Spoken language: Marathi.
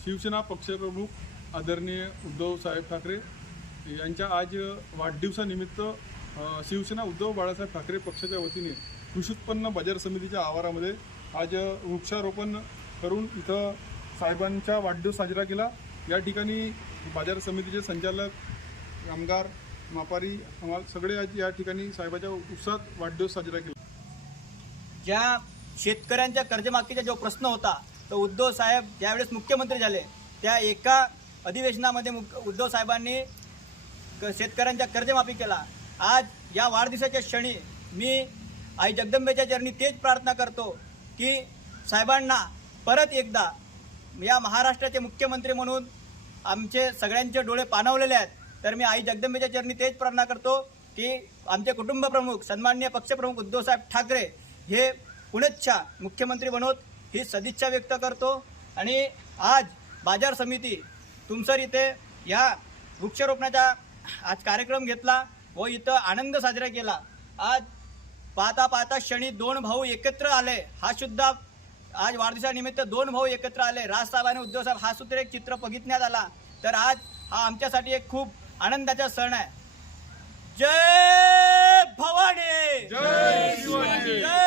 शिवसेना पक्षप्रमुख आदरणीय उद्धव साहेब ठाकरे यांच्या आज वाढदिवसानिमित्त शिवसेना उद्धव बाळासाहेब ठाकरे पक्षाच्या वतीने कृषी उत्पन्न बाजार समितीच्या आवारामध्ये आज वृक्षारोपण करून इथं साहेबांचा वाढदिवस साजरा केला। या ठिकाणी बाजार समितीचे संचालक, कामगार, व्यापारी सगळे आज या ठिकाणी साहेबांच्या उत्साहात वाढदिवस साजरा केला। ज्या शेतकऱ्यांच्या कर्जमाफीचा जो प्रश्न होता तो उद्धव साहेब ज्यावेळेस मुख्यमंत्री झाले त्या एका अधिवेशनामध्ये उद्धव साहेबांनी शेतकऱ्यांच्या कर्जमाफी केला। आज या वाढदिवसाच्या क्षणी मी आई जगदंबेच्या चरणी तेच प्रार्थना करतो की साहेबांना परत एकदा या महाराष्ट्राचे मुख्यमंत्री म्हणून आमचे सगळ्यांचे डोळे पाणावलेले आहेत, तर मी आई जगदंबेच्या चरणी तेच प्रार्थना करतो की आमचे कुटुंब प्रमुख सन्माननीय पक्षप्रमुख उद्धव साहेब ठाकरे हे पुणेच्या मुख्यमंत्री बनवत ही सदिच्छा व्यक्त करतो। आणि आज बाजार समिती तुमसर इथे या वृक्षारोपणाचा आज कार्यक्रम घेतला व इथं आनंद साजरा केला। आज पाहता पाहता क्षणी दोन भाऊ एकत्र आले, हा सुद्धा आज वाढदिवसानिमित्त दोन भाऊ एकत्र आले, राजसाहेब आणि उद्धव साहेब, हा सुद्धा एक चित्र बघितण्यात आला। तर आज हा आमच्यासाठी एक खूप आनंदाचा सण आहे। जय भवानी, जय